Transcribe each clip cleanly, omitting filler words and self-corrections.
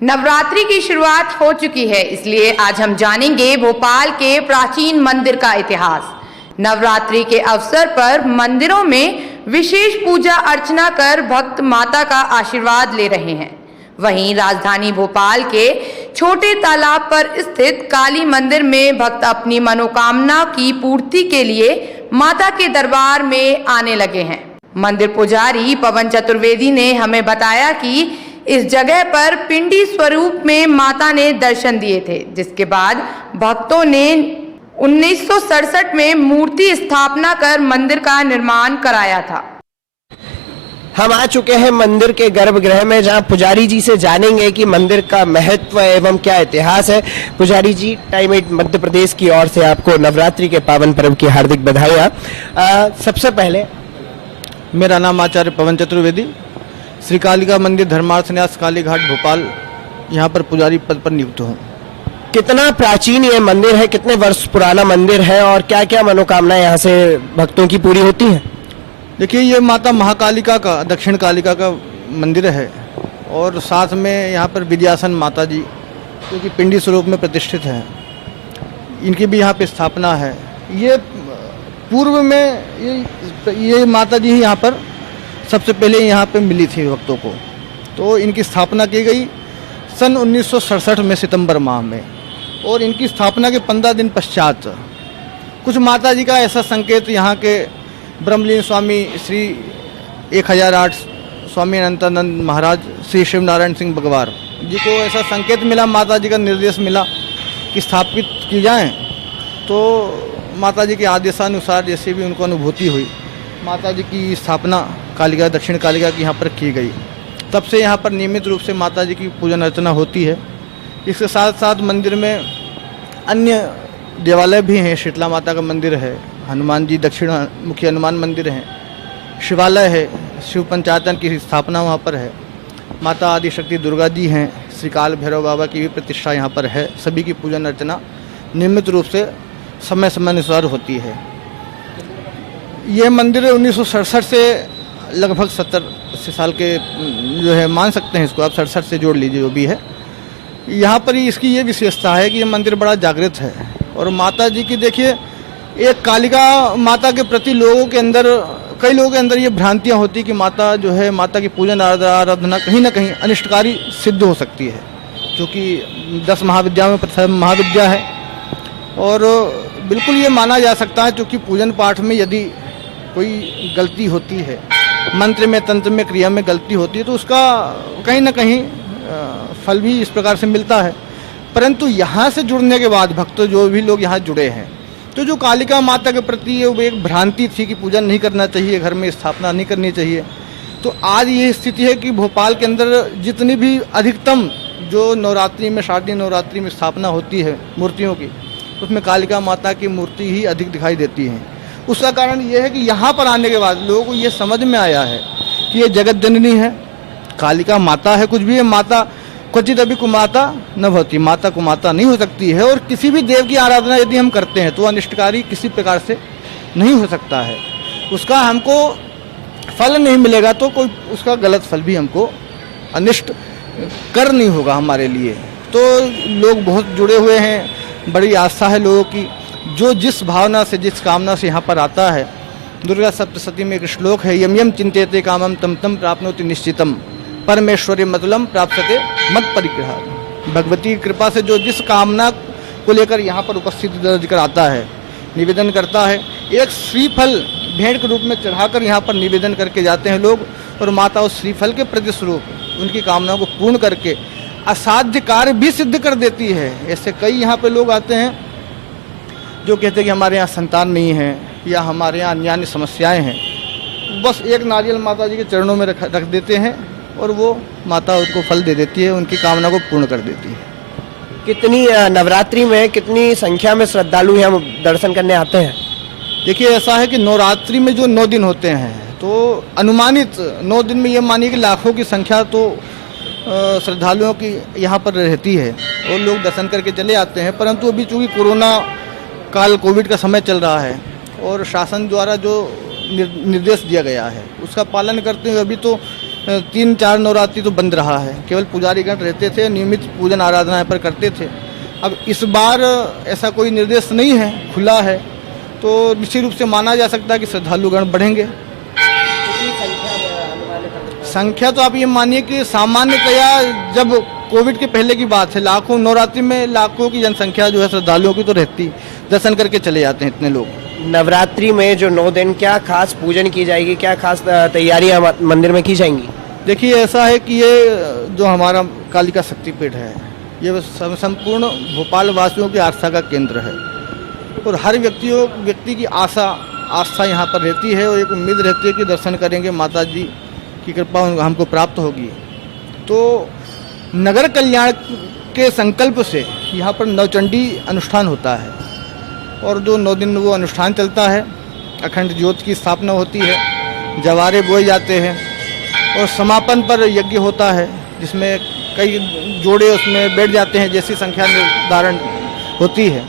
नवरात्रि की शुरुआत हो चुकी है, इसलिए आज हम जानेंगे भोपाल के प्राचीन मंदिर का इतिहास। नवरात्रि के अवसर पर मंदिरों में विशेष पूजा अर्चना कर भक्त माता का आशीर्वाद ले रहे हैं। वहीं राजधानी भोपाल के छोटे तालाब पर स्थित काली मंदिर में भक्त अपनी मनोकामना की पूर्ति के लिए माता के दरबार में आने लगे हैं। मंदिर पुजारी पवन चतुर्वेदी ने हमें बताया कि इस जगह पर पिंडी स्वरूप में माता ने दर्शन दिए थे, जिसके बाद भक्तों ने 1967 में मूर्ति स्थापना कर मंदिर का निर्माण कराया था। हम आ चुके हैं मंदिर के गर्भगृह में, जहां पुजारी जी से जानेंगे कि मंदिर का महत्व एवं क्या इतिहास है। पुजारी जी, टाइम 8 मध्य प्रदेश की ओर से आपको नवरात्रि के पावन पर्व की हार्दिक बधाइयाँ। सबसे पहले मेरा नाम आचार्य पवन चतुर्वेदी, श्री कालिका मंदिर धर्मार्थ न्यास कालीघाट भोपाल, यहाँ पर पुजारी पद पर नियुक्त हूँ। कितना प्राचीन ये मंदिर है, कितने वर्ष पुराना मंदिर है और क्या क्या मनोकामनाएं यहाँ से भक्तों की पूरी होती हैं? देखिए, ये माता महाकालिका का, दक्षिण कालिका का मंदिर है और साथ में यहाँ पर विद्यासन माता जी जो कि पिंडी स्वरूप में प्रतिष्ठित हैं, इनकी भी यहाँ पे स्थापना है। ये पूर्व में ये माता जी ही यहाँ पर सबसे पहले यहाँ पे मिली थी भक्तों को, तो इनकी स्थापना की गई सन 1967 में सितंबर माह में। और इनकी स्थापना के 15 दिन पश्चात कुछ माता जी का ऐसा संकेत यहाँ के ब्रह्मलीन स्वामी श्री 1008 स्वामी अनंतानंद महाराज श्री शिव नारायण सिंह बगवार जी को ऐसा संकेत मिला, माता जी का निर्देश मिला कि स्थापित की जाएं। तो माता जी के आदेशानुसार जैसे भी उनको अनुभूति हुई, माता जी की स्थापना कालिका, दक्षिण कालिका की यहाँ पर की गई। तब से यहाँ पर नियमित रूप से माता जी की पूजन अर्चना होती है। इसके साथ साथ मंदिर में अन्य देवालय भी हैं। शीतला माता का मंदिर है, हनुमान जी दक्षिण मुखी हनुमान मंदिर हैं, शिवालय है, शिव पंचायतन की स्थापना वहाँ पर है, माता आदिशक्ति दुर्गा जी हैं, श्री काल भैरव बाबा की भी प्रतिष्ठा यहाँ पर है। सभी की पूजन अर्चना नियमित रूप से समय समय अनुसार होती है। ये मंदिर 1967 से लगभग 70-80 साल के जो है, मान सकते हैं इसको आप, 67 से जोड़ लीजिए जो भी है। यहाँ पर ही इसकी ये विशेषता है कि ये मंदिर बड़ा जागृत है। और माता जी की देखिए, एक कालिका माता के प्रति लोगों के अंदर, कई लोगों के अंदर ये भ्रांतियाँ होती कि माता जो है, माता की पूजन आराधना कहीं ना कहीं अनिष्टकारी सिद्ध हो सकती है, क्योंकि 10 महाविद्याओं में प्रथम महाविद्या है। और बिल्कुल ये माना जा सकता है, क्योंकि पूजन पाठ में यदि कोई गलती होती है, मंत्र में, तंत्र में, क्रिया में गलती होती है, तो उसका कहीं ना कहीं फल भी इस प्रकार से मिलता है। परंतु यहाँ से जुड़ने के बाद भक्त जो भी लोग यहाँ जुड़े हैं, तो जो कालिका माता के प्रति वो एक भ्रांति थी कि पूजन नहीं करना चाहिए, घर में स्थापना नहीं करनी चाहिए, तो आज ये स्थिति है कि भोपाल के अंदर जितनी भी अधिकतम जो नवरात्रि में, शारदीय नवरात्रि में स्थापना होती है मूर्तियों की, उसमें कालिका माता की मूर्ति ही अधिक दिखाई देती है। उसका कारण ये है कि यहाँ पर आने के बाद लोगों को ये समझ में आया है कि ये जगत जननी है, कालिका माता है। कुछ भी है, माता क्वचित अभी कुमाता न भवती, माता कुमाता नहीं हो सकती है। और किसी भी देव की आराधना यदि हम करते हैं तो अनिष्टकारी किसी प्रकार से नहीं हो सकता है, उसका हमको फल नहीं मिलेगा, तो कोई उसका गलत फल भी हमको अनिष्ट कर नहीं होगा हमारे लिए। तो लोग बहुत जुड़े हुए हैं, बड़ी आस्था है लोगों की। जो जिस भावना से, जिस कामना से यहाँ पर आता है, दुर्गा सप्तशती में एक श्लोक है, यम यम चिंतेते कामम तम तम प्राप्नोति निश्चितम, परमेश्वरी मतलम प्राप्यते मत परिग्रह। भगवती की कृपा से जो जिस कामना को लेकर यहाँ पर उपस्थित दर्ज कर आता है, निवेदन करता है, एक श्रीफल भेंट के रूप में चढ़ाकर यहाँ पर निवेदन करके जाते हैं लोग। और माता उस श्रीफल के प्रति स्वरूप उनकी कामनाओं को पूर्ण करके असाध्य कार्य भी सिद्ध कर देती है। ऐसे कई यहाँ पे लोग आते हैं जो कहते हैं कि हमारे यहाँ संतान नहीं है या हमारे यहाँ अन्य अन्य समस्याएं हैं, बस एक नारियल माता जी के चरणों में रख देते हैं और वो माता उनको फल दे देती है, उनकी कामना को पूर्ण कर देती है। कितनी नवरात्रि में कितनी संख्या में श्रद्धालु यहाँ दर्शन करने आते हैं? देखिए, ऐसा है कि नवरात्रि में जो 9 दिन होते हैं, तो अनुमानित 9 दिन में ये मानिए कि लाखों की संख्या तो श्रद्धालुओं की यहाँ पर रहती है और लोग दर्शन करके चले आते हैं। परंतु अभी चूँकि कोरोना काल, कोविड का समय चल रहा है और शासन द्वारा जो निर्देश दिया गया है उसका पालन करते हुए अभी तो 3-4 नवरात्रि तो बंद रहा है, केवल पुजारीगण रहते थे, नियमित पूजन आराधना यहाँ पर करते थे। अब इस बार ऐसा कोई निर्देश नहीं है, खुला है, तो निश्चित रूप से माना जा सकता है कि श्रद्धालुगण बढ़ेंगे। संख्या तो आप ये मानिए कि सामान्यतया जब कोविड के पहले की बात है, लाखों नवरात्रि में लाखों की जनसंख्या जो है श्रद्धालुओं की तो रहती, दर्शन करके चले जाते हैं इतने लोग। नवरात्रि में जो 9 दिन क्या खास पूजन की जाएगी, क्या खास तैयारियां मंदिर में की जाएंगी? देखिए ऐसा है कि ये जो हमारा कालिका शक्तिपीठ है, ये संपूर्ण भोपाल वासियों की आस्था का केंद्र है और हर व्यक्ति की आस्था यहाँ पर रहती है और एक उम्मीद रहती है कि दर्शन करेंगे, माता जी की कृपा हमको प्राप्त होगी। तो नगर कल्याण के संकल्प से यहाँ पर नवचंडी अनुष्ठान होता है और जो 9 दिन वो अनुष्ठान चलता है, अखंड ज्योत की स्थापना होती है, जवारे बोए जाते हैं और समापन पर यज्ञ होता है जिसमें कई जोड़े उसमें बैठ जाते हैं, जैसी संख्या निर्धारण होती है।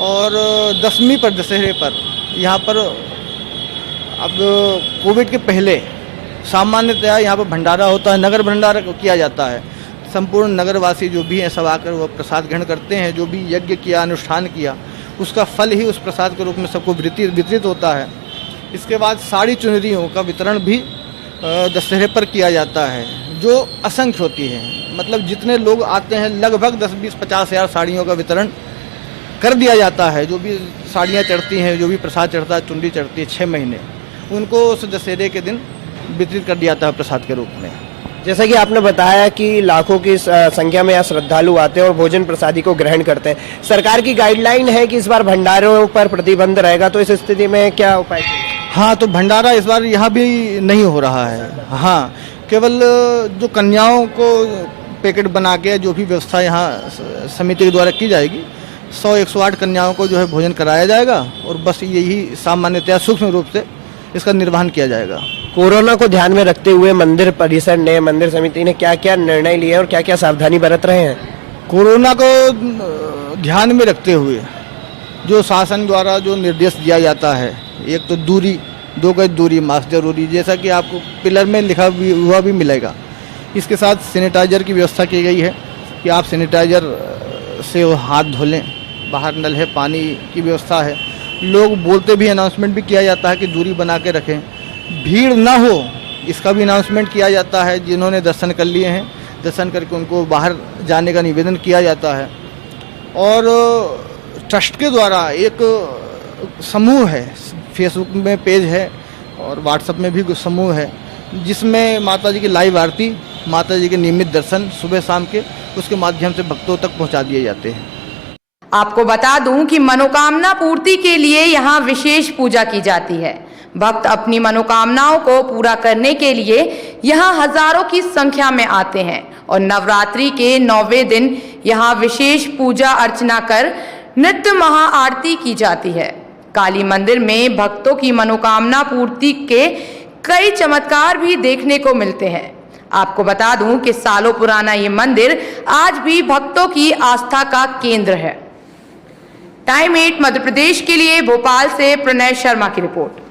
और दशमी पर, दशहरे पर यहाँ पर अब कोविड के पहले सामान्यतया यहाँ पर भंडारा होता है, नगर भंडारा किया जाता है। संपूर्ण नगरवासी जो भी हैं सब आकर वो प्रसाद ग्रहण करते हैं, जो भी यज्ञ किया, अनुष्ठान किया, उसका फल ही उस प्रसाद के रूप में सबको वितरित होता है। इसके बाद साड़ी चुनरियों का वितरण भी दशहरे पर किया जाता है, जो असंख्य होती है। मतलब जितने लोग आते हैं लगभग 10, 20, 50 हज़ार साड़ियों का वितरण कर दिया जाता है। जो भी साड़ियाँ चढ़ती हैं, जो भी प्रसाद चढ़ता है, चुनरी चढ़ती है 6 महीने, उनको उस दशहरे के दिन वितरित कर दिया जाता है प्रसाद के रूप में। जैसा कि आपने बताया कि लाखों की संख्या में यहाँ श्रद्धालु आते हैं और भोजन प्रसादी को ग्रहण करते हैं। सरकार की गाइडलाइन है कि इस बार भंडारों पर प्रतिबंध रहेगा, तो इस स्थिति में क्या उपाय? हाँ, तो भंडारा इस बार यहाँ भी नहीं हो रहा है। हाँ, केवल जो कन्याओं को पैकेट बना के जो भी व्यवस्था यहाँ समिति के द्वारा की जाएगी, 100-108 कन्याओं को जो है भोजन कराया जाएगा और बस यही सामान्यतया सूक्ष्म रूप से इसका निर्वहन किया जाएगा। कोरोना को ध्यान में रखते हुए मंदिर परिसर ने, मंदिर समिति ने क्या क्या निर्णय लिए और क्या क्या सावधानी बरत रहे हैं? कोरोना को ध्यान में रखते हुए जो शासन द्वारा जो निर्देश दिया जाता है, एक तो दूरी, 2 गज दूरी, मास्क जरूरी, जैसा कि आपको पिलर में लिखा हुआ भी मिलेगा। इसके साथ सैनिटाइजर की व्यवस्था की गई है कि आप सैनिटाइजर से हाथ धो लें, बाहर नल है, पानी की व्यवस्था है। लोग बोलते भी, अनाउंसमेंट भी किया जाता है कि दूरी बना के रखें, भीड़ ना हो, इसका भी अनाउंसमेंट किया जाता है। जिन्होंने दर्शन कर लिए हैं, दर्शन करके उनको बाहर जाने का निवेदन किया जाता है। और ट्रस्ट के द्वारा एक समूह है, फेसबुक में पेज है और व्हाट्सएप में भी समूह है, जिसमें माता जी की लाइव आरती, माता जी के नियमित दर्शन सुबह शाम के उसके माध्यम से भक्तों तक पहुंचा दिए जाते हैं। आपको बता दूं कि मनोकामना पूर्ति के लिए यहाँ विशेष पूजा की जाती है। भक्त अपनी मनोकामनाओं को पूरा करने के लिए यहाँ हजारों की संख्या में आते हैं और नवरात्रि के 9वें दिन यहाँ विशेष पूजा अर्चना कर नित्य महाआरती की जाती है। काली मंदिर में भक्तों की मनोकामना पूर्ति के कई चमत्कार भी देखने को मिलते हैं। आपको बता दूं कि सालों पुराना ये मंदिर आज भी भक्तों की आस्था का केंद्र है। टाइम 8 मध्य प्रदेश के लिए भोपाल से प्रणय शर्मा की रिपोर्ट।